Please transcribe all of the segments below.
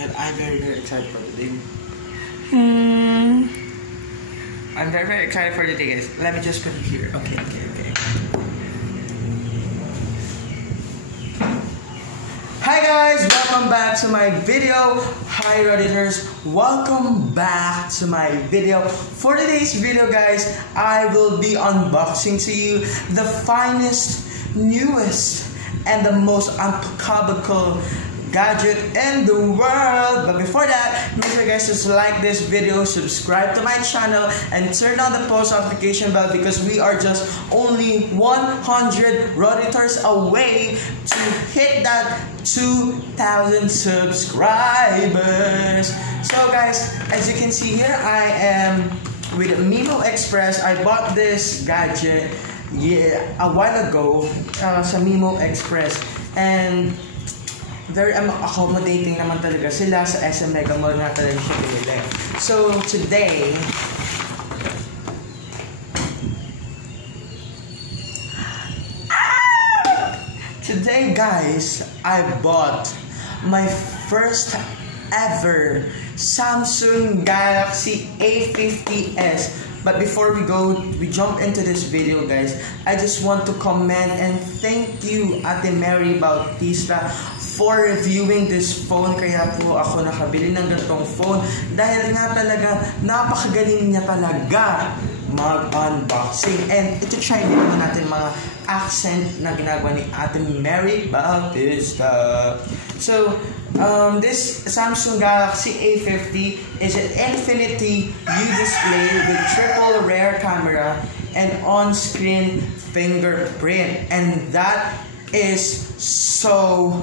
God, I'm very excited for today. I'm very excited for today, guys. Let me just put it here. Okay. Hi guys, welcome back to my video. Hi Redditors, welcome back to my video. For today's video, guys, I will be unboxing to you the finest, newest, and the most unpackable gadget in the world. But before that, make sure guys to like this video, subscribe to my channel, and turn on the post notification bell because we are just only 100 Redditors away to hit that 2,000 subscribers. So guys, as you can see here, I am with Mimo Express. I bought this gadget a while ago sa Mimo Express, and very accommodating naman talaga sila. Sa SM Mega Mall nga talaga siya pinili. So today guys, I bought my first ever Samsung Galaxy A50s. But before we jump into this video, guys, I just want to comment and thank you Ate Mary Bautista for reviewing this phone. Kaya po ako nakabili ng ganitong phone dahil nga talaga napakagaling niya talaga mag-unboxing. And ito try din natin mga accent na ginagawa ni Ate Mary Bautista. So this Samsung Galaxy A50 is an Infinity U display with triple rear camera and on-screen fingerprint, and that is so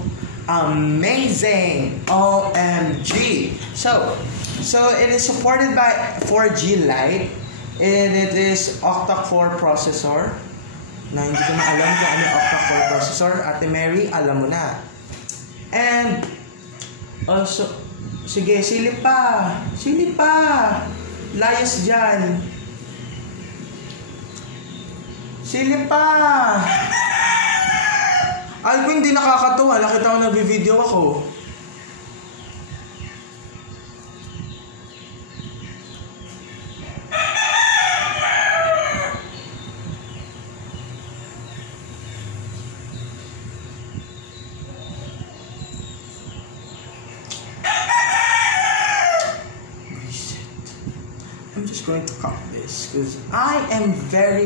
amazing. OMG. So it is supported by 4G Lite, and it is octa-core processor. Na hindi ko na alam kung ano yung octa-core processor. Ate Mary, alam mo na. And also, sige, silip pa. Layas dyan. Silip pa. Ay, kung hindi nakakatuwa, nakita ko nag-video ako. I'm just going to cut this because I am very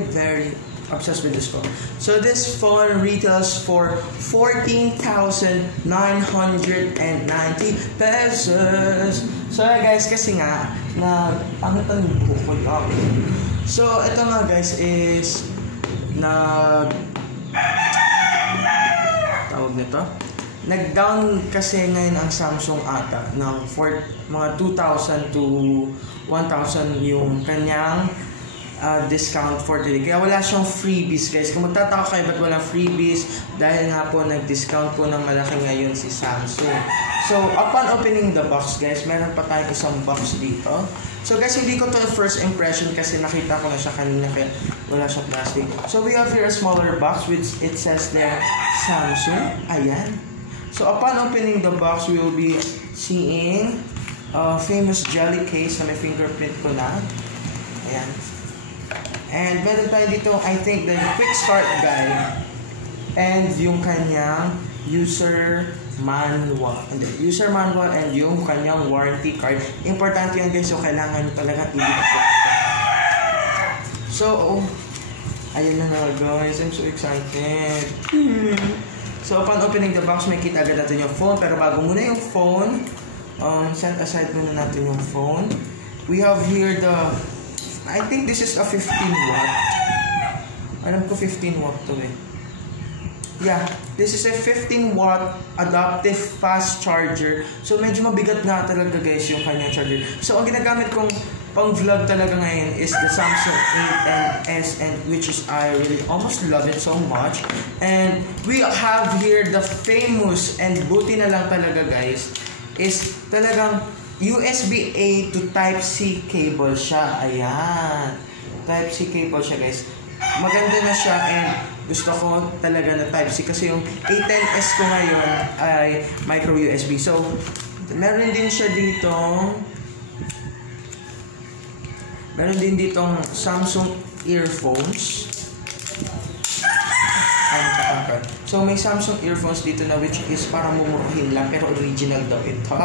obsessed with this phone. So this phone retails for 14,990 pesos. So guys, kasi nga ang bukol up. So ito nga guys is tawag nito, nag-down kasi ngayon ang Samsung ata ng mga 2,000 to 1,000 yung kanyang discount for today. Kaya wala siyang freebies guys. Kung magtataka kayo ba't walang freebies, dahil nga po nag-discount po ng malaki ngayon si Samsung. So upon opening the box guys, meron pa tayong isang box dito. So guys, hindi ko to first impression kasi nakita ko na siya kanina kaya wala siyang plastic. So we have here a smaller box which it says there Samsung. Ayan. So upon opening the box, we will be seeing famous jelly case na may fingerprint ko na. Ayan. And meron tayo dito, I think, the quick start guide and yung kanyang user manual. And yung kanyang warranty card. Importante yan guys, so kailangan nyo talaga i-dito. So, ayun na guys, I'm so excited. So upon opening the box, may kita agad natin yung phone. Pero bago muna yung phone, set aside muna natin yung phone. We have here I think this is a 15 watt. Alam ko 15 watt to eh. Yeah, this is a 15 watt adaptive fast charger. So medyo mabigat nga talaga guys yung kanyang charger. So ang ginagamit kong pang vlog talaga ngayon is the Samsung 8S, and which is I really almost love it so much. And we have here the famous, and buti na lang talaga guys, is talagang USB-A to Type-C cable siya. Ayan. Type-C cable siya guys. Maganda na siya, and gusto ko talaga na Type-C kasi yung A10s ko ngayon ay micro USB. So Meron din siya ditong Samsung earphones. So may Samsung earphones dito na which is parang mumurahin lang pero original daw ito.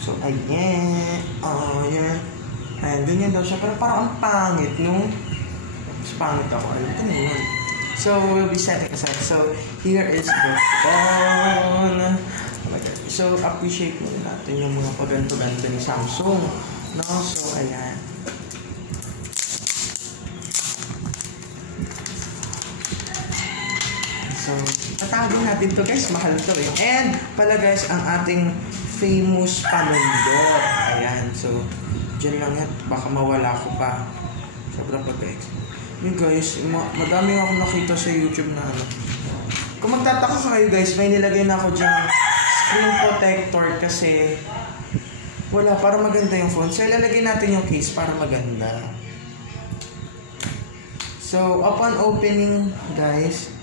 So ayan. Ayan, ganyan daw siya. Pero parang ang pangit, no? Mas pangit ako. Ito na yun. So we'll be setting aside. So here is the phone. Oh my God. So appreciate muna natin yung mga paganto-ganto ni Samsung. No? So ayan. So, tatawagin natin to guys, mahal to eh. And pala guys, ang ating famous panundot. Ayan, so, dyan lang yan, baka mawala ko pa. Sobrang pa guys. Yun guys, madami akong nakita sa YouTube na ano. Kung magtataka kayo guys, may nilagay na ako dyan screen protector kasi wala, para maganda yung phone. So, ilalagay natin yung case para maganda. So, upon opening guys,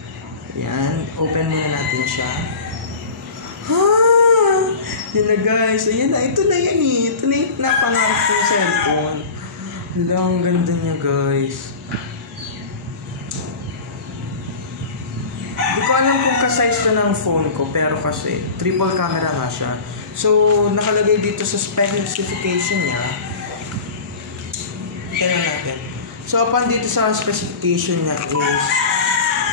yan, open muna natin siya. Yan na guys, ayan na, ito na yan eh. Ito na yung napangarap ko yung cellphone. Hala, ang ganda niya guys. Hindi ko alam kung ka-size to ng phone ko, pero kasi triple camera nga siya. So, nakalagay dito sa specification niya. Tignan natin. So, upon dito sa specification niya is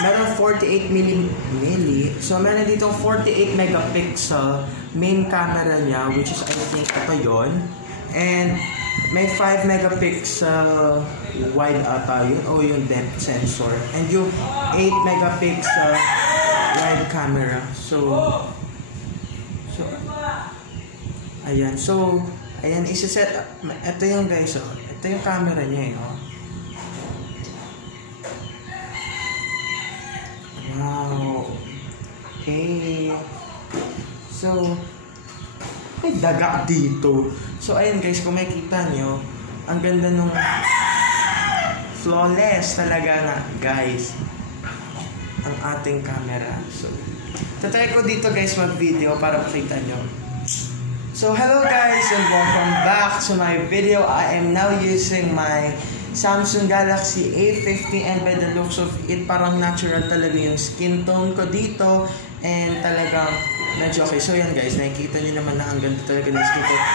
meron 48 milli. So, meron dito 48 megapixel main camera niya, which is I think ito yun. And may 5 megapixel wide ata yun, o yung depth sensor. And yung 8 megapixel wide camera. So, ayan. So, ayan, isa-set. Ito yung guys, oh. Ito yung camera niya, oh. Wow. Okay. So, may daga dito. So, ayun guys, kung makikita nyo, ang ganda nung flawless talaga nga, guys, ang ating camera. So, tatry ko dito guys mag-video para makita nyo. So, hello guys and welcome back to my video. I am now using my Samsung Galaxy A50 and by the looks of it, parang natural talaga yung skin tone ko dito and talagang medyo okay. So yan guys, nakikita nyo naman na ang ganda talaga ng skin tone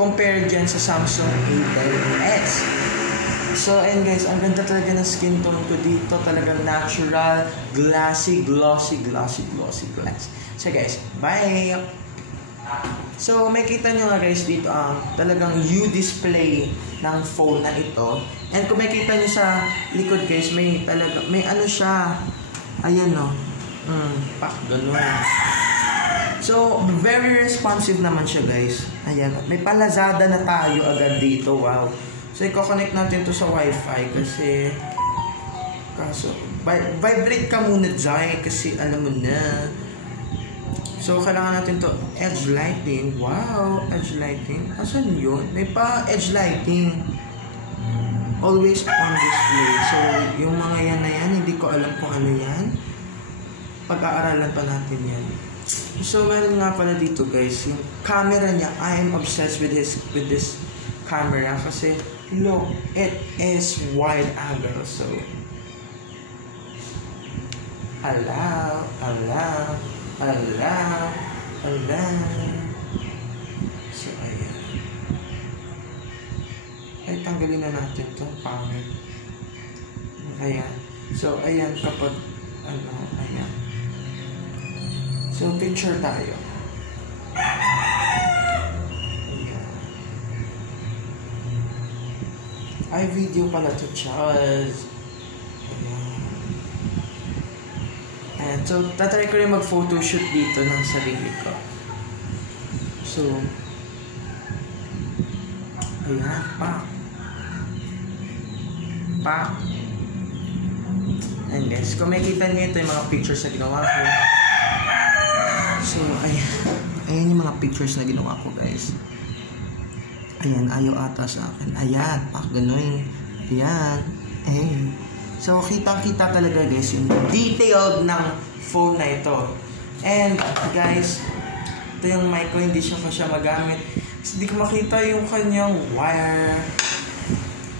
compared dyan sa Samsung A10s. So ayan guys, ang ganda talaga ng skin tone ko dito, talagang natural, glossy. So guys, bye! So, may kita nyo nga guys dito ang talagang U-display ng phone na ito. And kung makita nyo sa likod guys, may ano siya. Ayan o. Ganun. So, very responsive naman siya guys. Ayan. May pa-Lazada na tayo agad dito. Wow. So, i-connect natin to sa Wi-Fi kasi vibrate ka muna dyan kasi alam mo na. So, kailangan natin to edge lighting. Wow, edge lighting. Asan yun? May pa edge lighting. Always on display. So, yung mga yan na yan, hindi ko alam kung ano yan. Pag-aaralan pa natin yan. So, meron nga pala dito guys, yung camera niya, I am obsessed with this camera kasi, look, it is wide angle. So, ala. So, ayan. Ay, tanggalin na natin ito. Pangit. Ayan. So, ayan kapag, ayan. So, picture tayo. Ayan. Ay, video pala to, Charles. And so, tatry ko rin mag-photoshoot dito ng sarili ko. So, ayan, pa. And guys, kung makikita nyo ito yung mga pictures na ginawa ko. So, ayan yung mga pictures na ginawa ko guys. Ayan, ayaw ata sa akin. Ayan, ganun. Ayan, So, kitang-kita talaga guys yung detailed ng phone na ito. And guys, Ito yung mic ko, hindi siya magamit. Kasi hindi ko makita yung kanyang wire.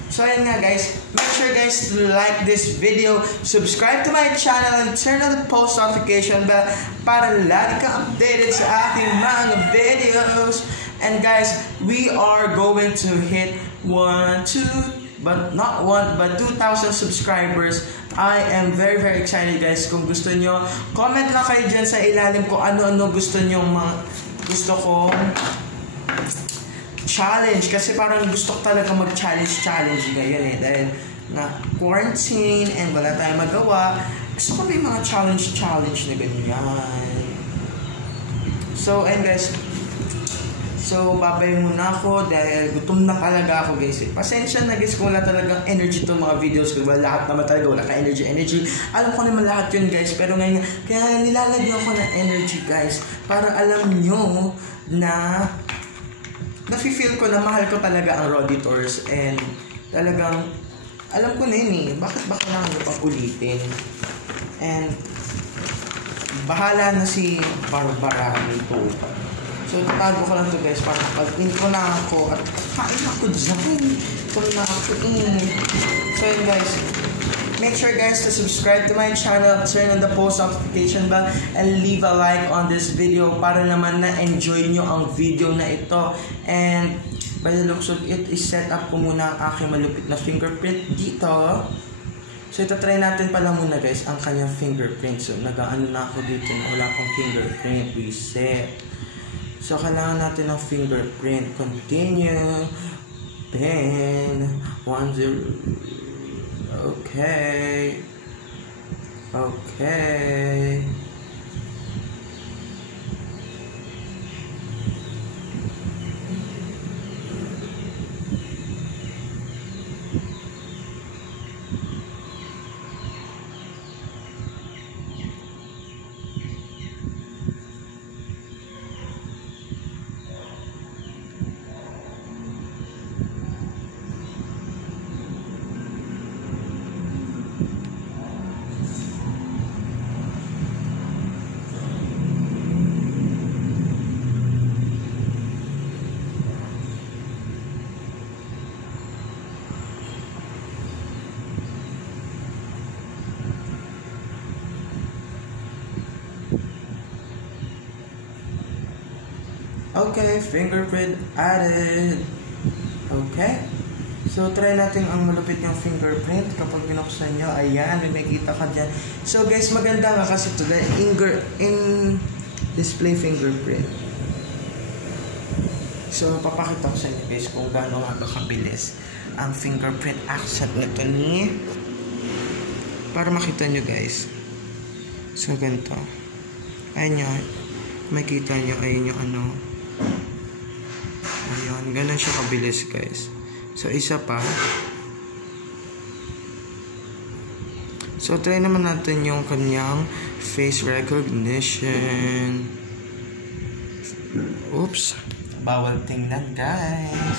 So ayun nga guys, make sure guys to like this video, subscribe to my channel, and turn on the post notification bell para lagi kang updated sa ating mga videos. And guys, we are going to hit 2,000 subscribers. I am very excited guys. Kung gusto nyo, comment lang kayo dyan sa ilalim kung ano-ano gusto kong challenge, kasi parang gusto ko talaga mag-challenge ngayon dahil na quarantine and wala tayong magawa. Gusto ko may mga challenge na ganyan. So and guys, so babay muna ako dahil gutom na talaga ako guys. Pasensya na guys kung wala talagang energy itong mga videos ko. Lahat naman talaga wala ka energy. Alam ko naman lahat yun guys, pero ngayon kaya nilalagyan ko ng energy guys para alam nyo na nafe-feel ko na mahal ko talaga ang Roditors, and talagang alam ko na yun bakit ba kailangan nyo pang ulitin, and bahala na si Barbara nito. So tatago ko lang to guys para pag-in ko na ako at kain ako dyan. So yun guys, make sure guys to subscribe to my channel, turn on the post notification bell, and leave a like on this video para naman na-enjoy nyo ang video na ito. And by the looks of it, is-set up ko muna ang aking malupit na fingerprint dito. So ito try natin pala muna guys ang kanyang fingerprint. So nag-ano na ako dito na wala pang fingerprint, reset. So kailangan natin ng fingerprint. Continue. Pen 10. Okay. Okay, fingerprint added. Okay. So, try natin ang malupit yung fingerprint. Kapag binuksan nyo, ayan, may makita ka dyan. So, guys, maganda nga kasi ito dahil in display fingerprint. So, papakita ko sa inyo guys kung gaano nga kabilis ang fingerprint accent nito ni. Para makita nyo guys. So, ganito. Ayan nyo. Makita nyo, ayun yung ano. Ayun, ganun siya kabilis guys. So, isa pa. So, try naman natin yung kanyang face recognition. Oops. Bawal tingnan guys.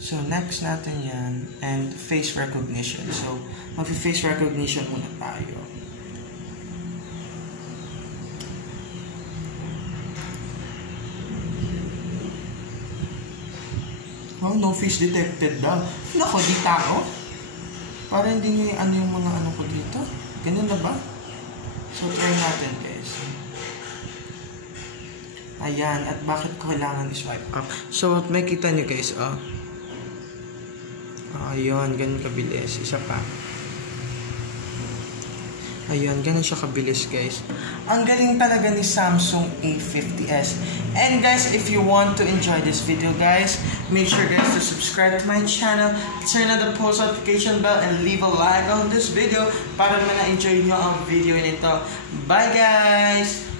So, next natin yan. And face recognition. So, mag-face recognition muna tayo. Oh, no face detected daw. Nako, di tao. Para hindi nyo ano yung mga ano ko dito. Ganun na ba? So, try natin guys. Ayan. At bakit kailangan i-swipe up? So, makita nyo guys, oh. Ayun, ganun kabilis. Isa pa. Ayun, ganun siya kabilis guys. Ang galing talaga ni Samsung A50s. And guys, if you want to enjoy this video guys, make sure guys to subscribe to my channel, turn on the post notification bell, and leave a like on this video para na-enjoy nyo ang video nito. Bye guys!